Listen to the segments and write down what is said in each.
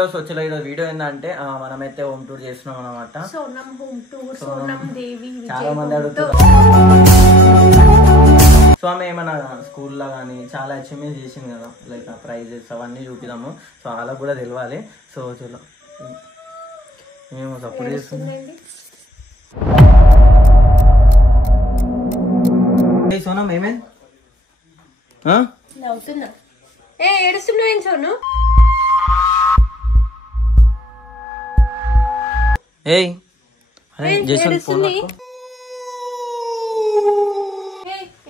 వచ్చేలా ఈరోజు వీడియో ఏంటంటే మనమైతే హోమ్ టూర్ చేస్తున్నాం అనమాట. సోనం హోమ్ టూర్, సోనం దేవి చాలా మంది అడుగుతారు. సో ఆమె ఏమైనా స్కూల్లో కానీ చాలా అచీవ్మెంట్ చేసింది కదా, లైక్ ప్రైజెస్ అవన్నీ చూపిద్దాము. సో వాళ్ళకు కూడా తెలియాలి. సో చలో మేము సపోర్ట్ చేస్తున్నాం. సోనం ఏమైంది? నవ్వుతున్నా. ఏడుస్తున్నావు ఏం సోను?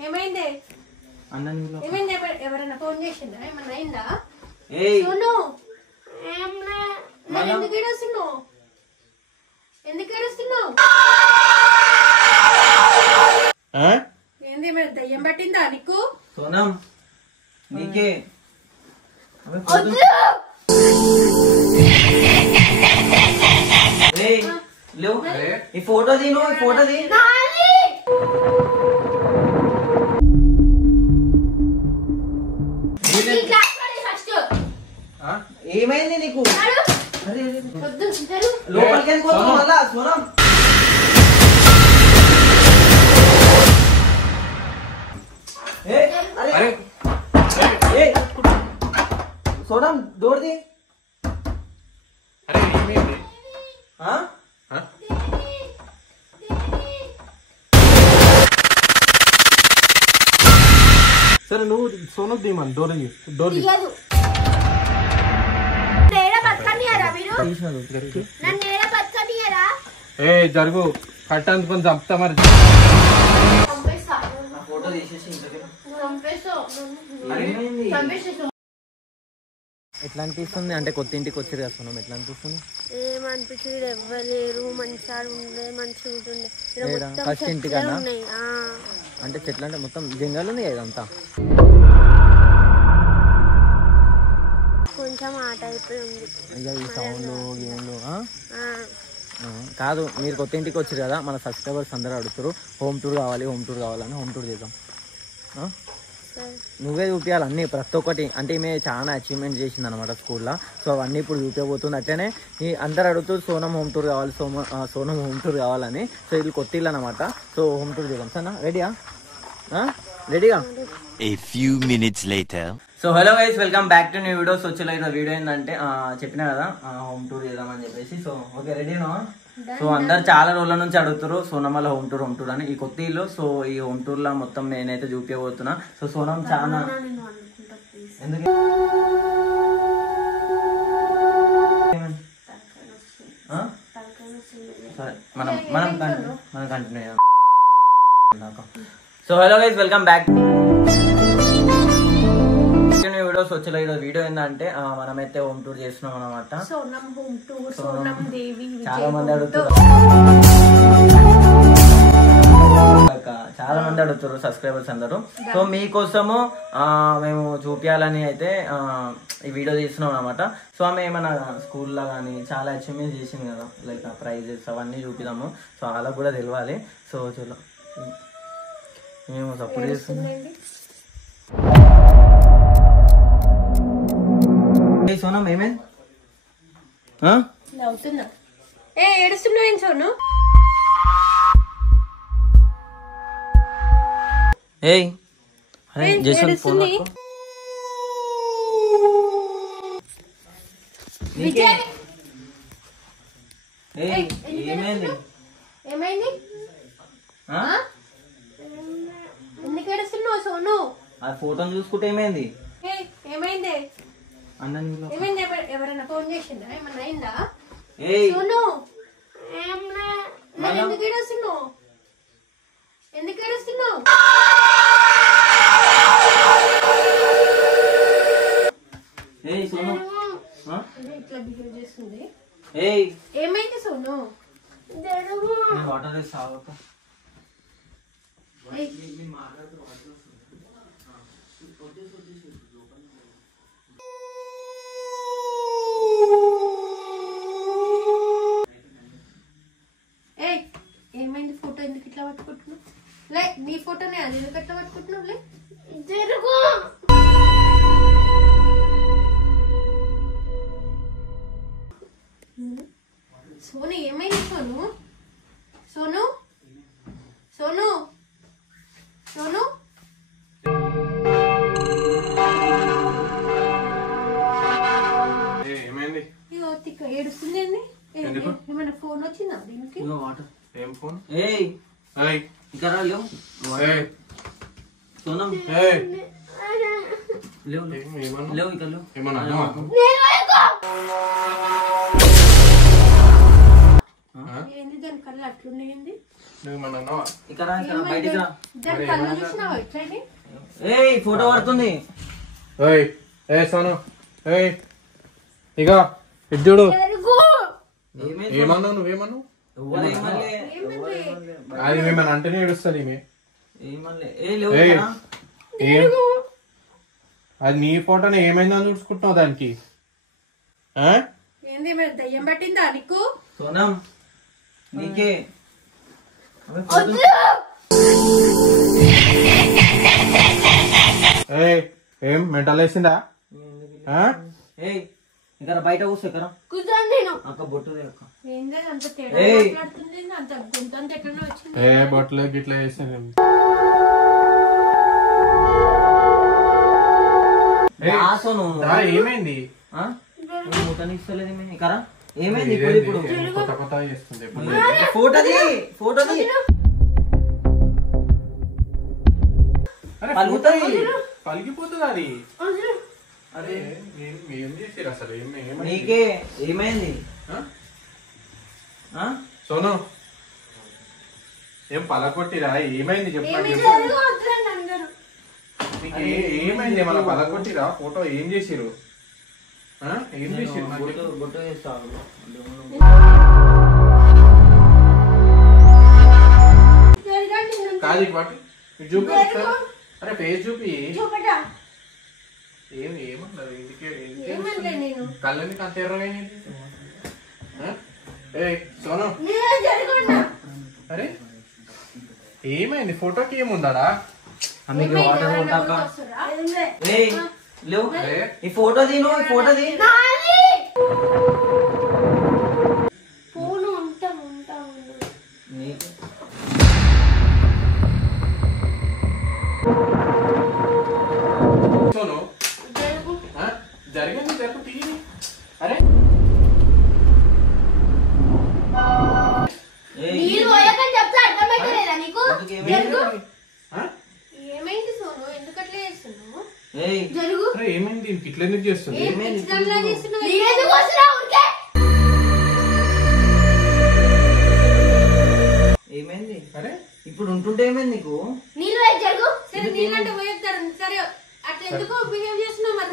ఏమైంది? ఎవరైనా ఫోన్ చేసిందా? ఏమన్నా అయిందా? సోను ఎందుకు ఏడుస్తున్నావు? ఎందుకు ఏడుస్తున్నావు? ఏంది మరి దయ్యం పట్టిందా నీకు? సోనం నీకే ఈ ఫోటో తీను, ఈ ఫోటో తీ. ఏమైంది నీకు? లోపలికి వెళ్ళిపోతావు మళ్ళా. సోనం సోనం దూరది. సరే నువ్వు సోనకు దిమని డోర్ ఏ జరుగు కట్టందుకొని చంపుతా మరి. ఫోటో తీసేసి ఎట్లా అనిపిస్తుంది అంటే కొత్త ఇంటికి వచ్చారు కదా సోనం, ఎట్లా అనిపిస్తుంది? ఏమనిపించింది? ఎవ్వలేరు, మంచిగా ఉండే, మంచిగా ఉంటుండే. ఫస్ట్ ఇంటికన్నా అంటే చెట్లు అంటే మొత్తం జంగల్ ఉంది ఇదంతా. కొంచెం ఆట అయిపోయింది ఇక ఈ సౌండ్లు గేమ్లు కాదు. మీరు కొత్త ఇంటికి వచ్చారు కదా, మన సబ్స్క్రైబర్స్ అందరూ అడుగుతారు హోమ్ టూర్ కావాలి, హోమ్ టూర్ కావాలని. హోమ్ టూర్ చేద్దాం. నువ్వే చూపించాలి అన్నీ, ప్రతి ఒక్కటి. అంటే ఈమె చాలా అచీవ్మెంట్ చేసింది అనమాట స్కూల్లో. సో అవన్నీ ఇప్పుడు చూపించబోతుంది. అట్లనే ఈ అందరు అడుగుతూ సోనం హోమ్ టూర్ కావాలి, సోనం హోమ్ టూర్ కావాలని. సో ఇది కొత్త ఇల్లు అనమాట. సో హోమ్ టూర్ చేద్దాం. సరేనా? రెడీగా? రెడీగా? A few minutes later. So hello guys, welcome back to new videos. వచ్చేలా ఈరోజు వీడియో ఏంటంటే చెప్పినా కదా హోమ్ టూర్ చేద్దామని చెప్పేసి. సో ఓకే, రెడీనా? సో అందరు చాలా రోజుల నుంచి అడుగుతారు సోనం వల్ల హోమ్ టూర్ అని. ఈ కొత్త ఇల్లు. సో ఈ హోమ్ టూర్ లో మొత్తం నేనైతే చూపించబోతున్నా. సో సోనం చాలా ఎందుకు మనం కంటిన్యూ చేద్దాం. So hello guys, welcome back videos. వచ్చేలా ఈరోజు వీడియో ఏంటంటే మనమైతే హోమ్ టూర్ చేస్తున్నాం అనమాట. సోనం హోమ్ టూర్, సోనం దేవి చాలా మంది అడుగుతారు. చాలా మంది అడుగుతారు సబ్స్క్రైబర్స్ అందరూ. సో మీకోసము మేము చూపించాలని అయితే ఈ వీడియో తీస్తున్నాం అనమాట. సో ఆమె ఏమైనా స్కూల్లో కానీ చాలా అచీవ్మెంట్ చేసింది కదా, లైక్ ప్రైజెస్ అవన్నీ చూపిద్దాము. సో వాళ్ళకు కూడా తెలియాలి. సో చలో మేము సపోర్ట్ చేస్తున్నాం. సోనం ఏమైంది? నవ్వుతున్నా. ఏడుస్తున్నావు ఏం సోను? ఏమైంది? ఏమైంది? ఎందుకు ఏడుస్తున్నావు సోను? ఆ ఫోటోని చూసుకుంటే ఏమైంది? ఏమైంది? ఏమైంది? ఎవరైనా ఫోన్ చేసిందా? ఏమన్నా అయిందా? సోను ఎందుకు ఏడుస్తున్నావు? ఎందుకు ఏడుస్తున్నావు? ఇట్లా బిహేవ్ చేస్తుంది. ఏమైంది సోను? వాటర్ సాగక ఏమైంది? ఫోటో ఎందుకు ఇట్లా పట్టుకుంటున్నావు? లే నీ ఫోటోనే అది ఎందుకు ఎట్లా పట్టుకుంటున్నావు? లే జరుగు. సోను ఏమైంది సోను? సోను సోను సోను ఏమైంది? ఇగో తిక్క ఏడుస్తుంది అండి. ఎందుకు? ఏమైనా ఫోన్ వచ్చిందా దీనికి? ఇగో వాటర్. ఏం ఫోన్? ఏయ్ ఏయ్ ఇక్కడ రా, లేవు. ఏయ్ సోనం ఏయ్ లేవు ఏమన్నా? లేవు ఇక్కడ లేవు. ఏమన్నా అన్నావా? ఏంది దాని కళ్ళు అట్లున్నాయండి? నువ్వేమన్నా అన్నావా? ఇక్కడ రా, ఇక్కడ బయటికి రా. దాని కళ్ళు చూసినావా ఇట్లండి? ఏయ్ ఫోటో పడుతుంది. ఏయ్ ఏ సోను ఏయ్ ఇక ఇటు చూడు. ఏమైంది? ఏమన్నావు? నువ్వేమన్నావు? ఎవరు ఏమనలే. అది మేమన్నా అంటేనే ఏడుస్తుంది ఈమె. ఏమనలే. ఏయ్ లేవు ఏయ్ ఇక్కడ. ఏం అది నీ ఫోటోనే ఏమైందని చూసుకుంటున్నావు దానికి? ఆ? ఏంది మరి దయ్యం పట్టిందా నీకు? సోనం నీకే ఏయ్ ఏం మెంటల్ వేసిందా? ఆ? ఏయ్ ఇక్కడ బయట కూర్చో. ఇక్కడ కూర్చోండి నేను. అక్క బొట్టుదే అక్క. ఏంది అంత తేడా ఏయ్. మాట్లాడుతుంది? అంత గుంతంత ఎట్లనో వచ్చింది. ఏ బొట్టలు గిట్లా వేసాను. రా సోను. ఏమైంది? ముట్టనిస్తలేదు ఇక్కడ. ఏమైంది ఇప్పుడు? ఇప్పుడు కొత్త కొత్త చేస్తుంది ఎప్పుడు. ఫోటోది ఫోటోది అరే పలుకుతాయి. పలిగిపోతుంది అది. అరే ఏం చేసారు అసలు? నీకే ఏమైంది? ఆ? సోను ఏం పలకొట్టిరా? ఏమైంది చెప్పండి. నీకు ఏమైంది? ఏమన్నా పలకొట్టిరా? ఫోటో ఏం చేసిరు? ఏం చేసిరు? నాకు చెప్పు. బొట్టు వేస్తావు. కాదు ఇటు పట్టు. ఇటు చూపి ఒకసారి. అరే పేజ్ చూపి. ఏమన్నారు? ఏమనలే నేను. కళ్ళని అంత ఎర్రగైనది. ఏ సోను అరే ఏమైంది? ఫోటోకి ఏముందాడా? మీకు వాటర్ కొట్టాక. ఏయ్ లేవు. అరే ఈ ఫోటో తీను. ఈ ఫోటో తీ. ఫోను ఉంటాం ఉంటాం. నీకు సోను జరిగింది జరుపు తీయి. అరే ఏయ్ నీళ్ళు పోయాకని చెప్తే అర్థమైతలేదా నీకు? ఏమైంది సోను? ఎందుకు అట్లా చేస్తున్నావు? ఏయ్ జరుగు. అరే ఏమైంది? దీనికి ఇట్లా ఎందుకు చేస్తుంది? ఏమైంది? ఇట్లా చేస్తున్నావు? ఏమైంది? అరే ఇప్పుడు ఉంటుంటే ఏమైంది నీకు? నీళ్ళు జరుగు. సరే నీళ్ళంటే పోయేస్తారు. సరే అట్లా ఎందుకు బిహేవ్ చేస్తున్నావు మరి?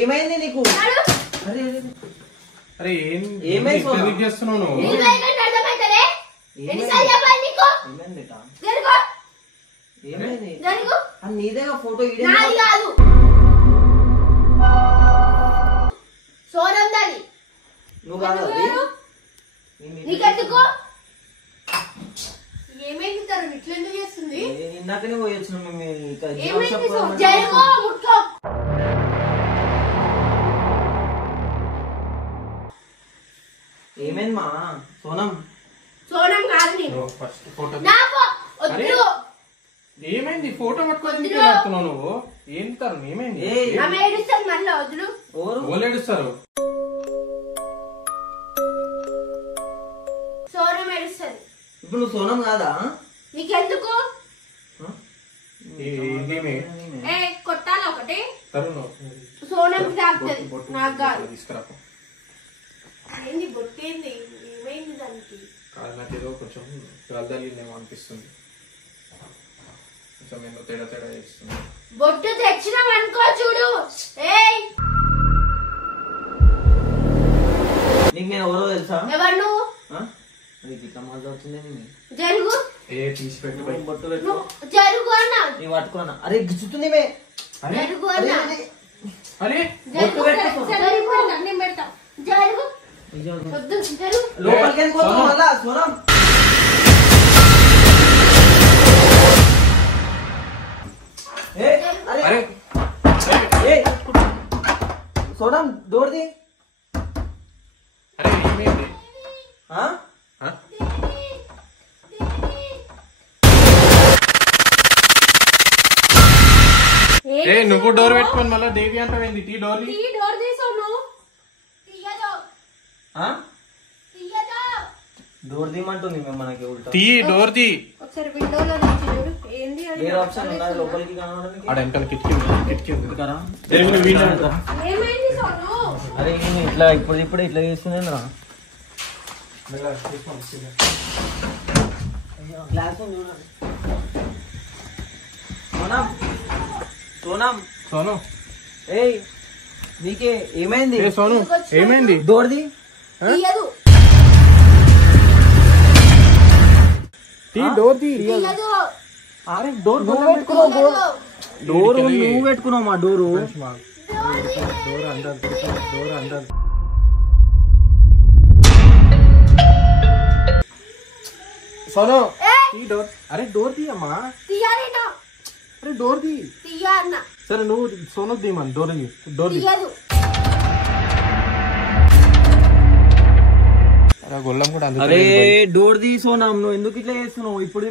ఏమైంది నీకు? అరే అరే. అరే ఏమైంది ఏమైంది? సోను? ఎందుకు చేస్తున్నావు నువ్వు? ఏమైంది ఏమైంది? ఏమైంది? అది నీదేగా ఫోటో. ఇడే నువ్వు కాదు అది. నీకెందుకు? ఏమైంది తరుణ్? ఇట్లా ఎందుకు చేస్తుంది? ఇందాకనే పోయొచ్చు మేము ఇక్కడ ఏమైంది సోను? జరుగు. ముట్టుకో. ఏమైంది మా సోనం? సోనం కాదు నేను. ఫస్ట్ ఫోటో వద్దు. ఏమైంది? ఫోటో పట్టుకొని చేస్తున్నావు నువ్వు? ఏం తరుణ్ ఏమైంది? ఏయ్ ఆమె ఏడుస్తాను మళ్ళీ. వద్దు. ఎవరు? ఓళ్ళు ఏడుస్తారు. సోనం ఏడుస్తుంది. ఇప్పుడు నువ్వు సోనం కాదా? నీకెందుకు? ఏమే ఏ కొట్టాలి ఒకటి. తరుణ్ సోనం తాకుతుంది. నాకు కాదు. తీసుకురా. ఏంది బొట్టేంది? ఏమైంది దానికి? కాదు నాకు ఏదో కొంచెం గల్దలినేమో అనిపిస్తుంది. కొంచెం ఏదో తేడా తేడా చేస్తుంది. బొట్టు తెచ్చినాం అనుకో చూడు. ఏయ్ నీకు నేను ఎవరో తెలుసా? ఎవరు నువ్వు? అది గిట్లా మాట్లాడుతుంది. జరుగు. తీసి పెట్టు బయట. బొట్టు పెట్టు. నువ్వు జరుగు అన్నా. నీ పట్టుకున్నా. అరే గిచ్చుతుంది మే. అరే జరుగు అన్నా. అరే జరుగు. జరుగు అన్నా. నేను పెడతా. జరుగు. వద్దు జరుగు. లోపలికి వెళ్ళి పోతావు మళ్ళా సోనం. ఏయ్ అరే అరే ఏయ్ సోనం డోర్ది. అరే ఏమైంది? ఏ నువ్వు డోర్ పెట్టుకొని మళ్ళీ దేవి అంటావేంది? టీ డోర్ డోర్ తీసాను. డోర్ తీయమంటుంది మేము మనకి ఉల్టా. టీ డోర్ తీ. ఒకసారి విండోలో నుంచి చూడు. ఏంది అది? వేరే ఆప్షన్ ఉన్నది లోపలికి కనబడడానికి. ఆడ వెనకాల కిటికీ ఉంది కదా ఏమైంది సోను? అరే నేను ఇట్లా ఇప్పుడు ఇట్లా చేస్తున్నాను రా. గ్లాస్ చూడండి. సోనం సోనం సోను ఏయ్ నీకే ఏమైంది? ఏ సోను ఏమైంది? డోర్ది తీయదు. టీ డోర్ తీ. తీయదు. అరే డోర్ నువ్వు పెట్టుకున్నావు. డోర్ నువ్వు పెట్టుకున్నావు మా డోరు. డోర్ అందరు సోను టీ డోర్. అరే డోర్ తీయమ్మా. తీయాలి నా. అరే డోర్ తీ. తీయా అన్న. సరే నువ్వు సోను తీయమని డోర్ తీ. తీయదు. గొల్లం కూడా అరే డోర్ తీసోనాం. నువ్వు ఎందుకు ఇట్లా చేస్తున్నావు? ఇప్పుడే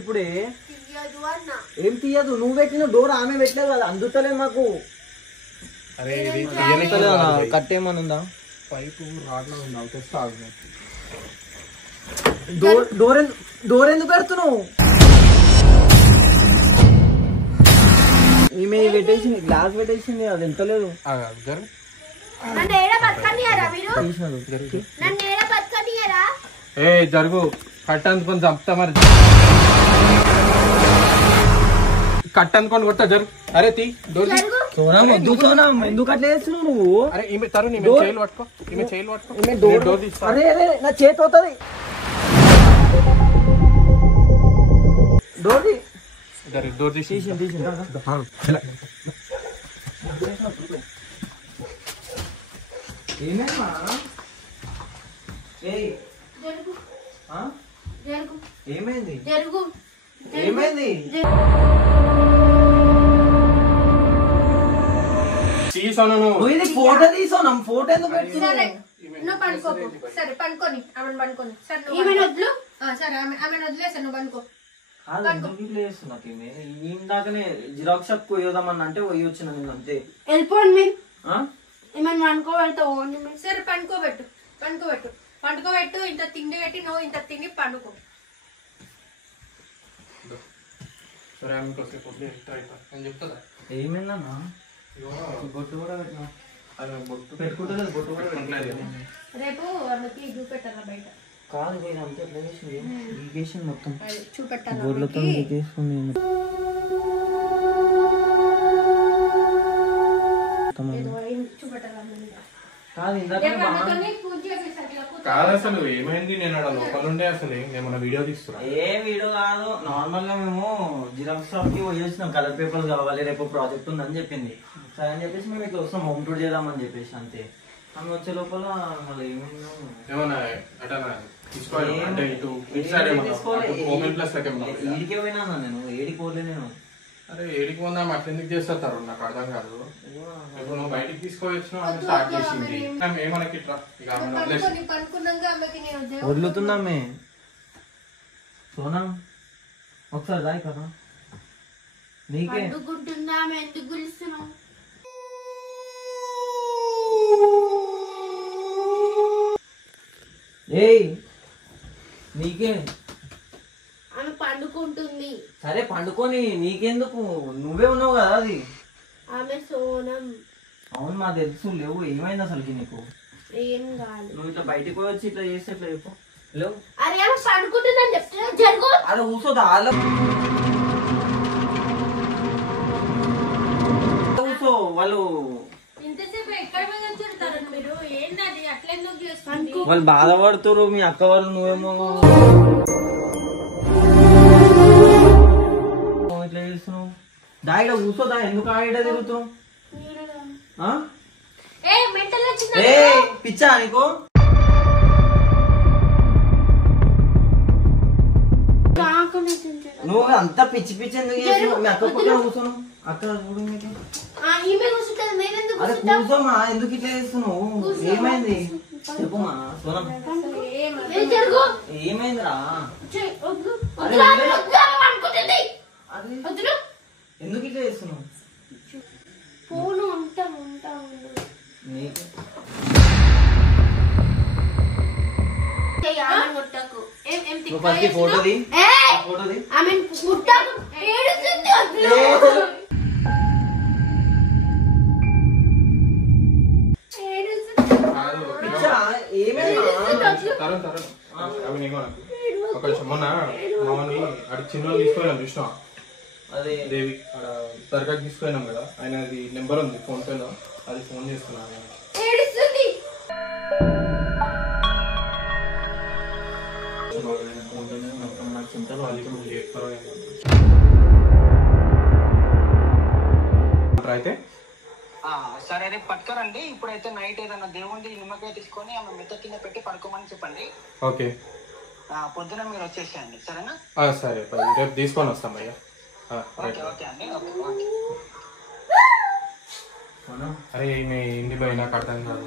తీయదు అన్న. ఏం తీయదు? నువ్వు పెట్టిన డోర్ ఆమె పెట్టలేదు కదా, అందుతలే మాకు. అరే కట్టేమనుందా? పైపు రాడ్లో ఉంది. అవుతా డోర్ ఎందుకు పెడుతున్నావు? ఈమె పెట్టేసింది, గ్లాస్ పెట్టేసింది, అది ఎంతలేదు. నన్ను ఏడ బతకనియరా మీరు? నన్ను ఏడ బతకనియరా? ఏ జరుగు కట్టనుకొని చంపుతా మరి. కట్టనుకొని కొట్టా జరుగు. అరే తీ డోర్ తీ. సోనం వద్దు సోనం, ఎందుకు అట్లా చేస్తున్నావు నువ్వు? అరే ఈమె తరుణ్ ఈమె చేయలు పట్టుకో. డోర్ తీస్తా. అరే అరే నా చేతి అవుతుంది. డోర్ తీసి ఏమేమా జరుగు. జరుగు. ఏమైంది? జరుగు. ఏమైంది? నువ్వు ఇది ఫోటో తీసావు. ఫోటో ఎందుకు సరే పెట్టుకున్నావు? నువ్వు పనుకోకు. సరే పనుకోని ఆమెను పనుకోని. సరే ఈమెను వద్దు. సరే ఆమెను వదిలేసా, నువ్వు పనుకో. ఇందాకనే జిరాక్స్ షాప్ పోయేదామన్నా అంటే పోయి వచ్చిన నేను అంతే. వెళ్ళిపోండి మీరు. ఏమన్నా పనుకోబెడతా. సరే పనుకోబెట్టు. ఇంత తిండి పెట్టి నువ్వు ఇంత తిండి పండుకో. ఏమైందన్నా? బొట్టు కూడా పెట్టినా. పెట్టుకుంటలేదు. బొట్టు కూడా పెట్టలేదు. రేపు ఆమెకి చూపెట్టాలా బయట? కాదు అంతే ఎట్లా చేసింది? గీకేసింది మొత్తం. చూపెట్టాలి. గోర్లతో గీకేసుకుంది. కాదు అసలు ఏమైంది? నేను అక్కడ లోపల ఉండే అసలు ఏమన్నా వీడియో తీస్తున్నా. ఏ వీడియో కాదు, నార్మల్ గా మేము జిరాక్స్ షాప్ కి పోయి వచ్చినాం. కలర్ పేపర్స్ కావాలి, రేపు ప్రాజెక్ట్ ఉందని చెప్పింది. సరే అని చెప్పేసి మేము ఇట్లా వస్తాం, హోమ్ టూర్ చేద్దామని చెప్పేసి అంతే. ఆమె వచ్చే లోపల మళ్ళీ ఏమన్నా అంటే ఇటు ఈడికే పోయినా నేను, ఏడికి పోలే నేను. అరే ఏడికి పోదాం అట్లా ఎందుకు చేస్తారు? నాకు అర్థం కాదు. ఇప్పుడు నువ్వు బయటికి తీసుకొచ్చినావు ఆమె స్టార్ట్ చేసింది. ఏమనకి ఇట్లా వదులుతుందామే. సోనం ఒకసారి దాయి కదా నీకే. ఎందుకు గురిస్తున్నావు? ఏయ్ నీకే. ఆమె పండుకుంటుంది. సరే పండుకొని నీకెందుకు? నువ్వే ఉన్నావు కదా అది. ఆమె సోనం. అవును మా తెలుసు. లేవు ఏమైంది అసలుకి నీకు? ఏం కాదు. నువ్వు ఇట్లా బయటకు వచ్చి ఇట్లా చేస్తే ఇట్లా చెప్పు. లేవు అరే ఆమె పండుకుంటుందని చెప్తున్నా. జరుగు. అలా కూర్చోదా? అలా కూర్చో. వాళ్ళు ఇంతసేపు ఎక్కడ మీద వచ్చారు మీరు? ఏంటది అట్లా ఎందుకు చేస్తున్నారు? వాళ్ళు బాధపడుతారు. మీ అక్క వాళ్ళు నువ్వేమో ఇట్లా చేస్తున్నావు. దాయిడ కూర్చోదా? ఎందుకు ఆడ తిరుగుతున్నావు? పిచ్చా నీకు? నువ్వు అంత పిచ్చి పిచ్చి ఎందుకు చేస్తున్నావు? మీ అక్క పక్కన కూర్చోను. అక్క అరే కూర్చోమా, ఎందుకు ఇట్లా చేస్తున్నావు? ఏమైంది చెప్పుమా సోనం. ఏమైందిరా? అరే ఎందుకు ఇట్లా చేస్తున్నావు? ఫోను ఉంటా నీకు నువ్వు ఫస్ట్ ఫోటోది ఫోటోది తరుణ్ అవి నీకు ఒక మొన్న మామని అడి చిన్న తీసుకుపోయినాం చూసినా అదే దేవి అక్కడ దర్గాకి తీసుకుపోయినాం కదా, ఆయన అది నెంబర్ ఉంది ఫోన్ పేలో, అది ఫోన్ చేస్తున్నాను. నాకు చింతలు అయితే సరే రేపు పట్టుకోరండి. ఇప్పుడైతే నైట్ ఏదైనా దేవుడి నిమ్మకాయ తీసుకొని ఆమె మెత్త కింద పెట్టి పడుకోమని చెప్పండి. ఓకే పొద్దున మీరు వచ్చేసేయండి, సరేనా? సరే రేపు తీసుకొని వస్తాం అయ్యా. ఓకే ఓకే అండి, ఓకే ఓకే. అరే మీ ఇంటి పోయి నాకు అర్థం కాదు.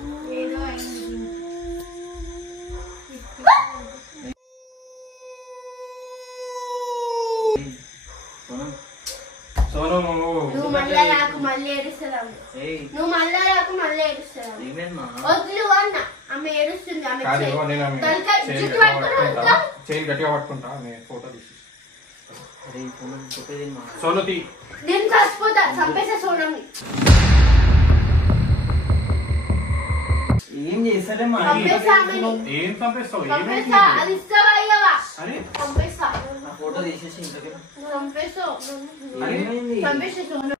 సోను నువ్వు మళ్ళా నాకు మళ్ళీ ఏడుస్తున్నావు. నువ్వు మళ్ళా నాకు మళ్ళీ ఏడుస్తున్నావు. వద్దు అన్న, ఆమె ఏడుస్తుంది. ఆమె చైన్ గట్టిగా పట్టుకుంటా, నేను ఫోటో తీసి సోను తీ. నేను చచ్చిపోతా, చంపేసా సోనమ్ని. ఏం చేస్తలేమా? ఏం చంపేస్తావు? చంపేస్తా, అది ఇస్తావా అయ్యవా? అరే చంపేస్తా, ఫోటో తీసేసి ఇంతకీ చంపేస్తావు, ఏమైంది? చంపేసా సోనమ్ని.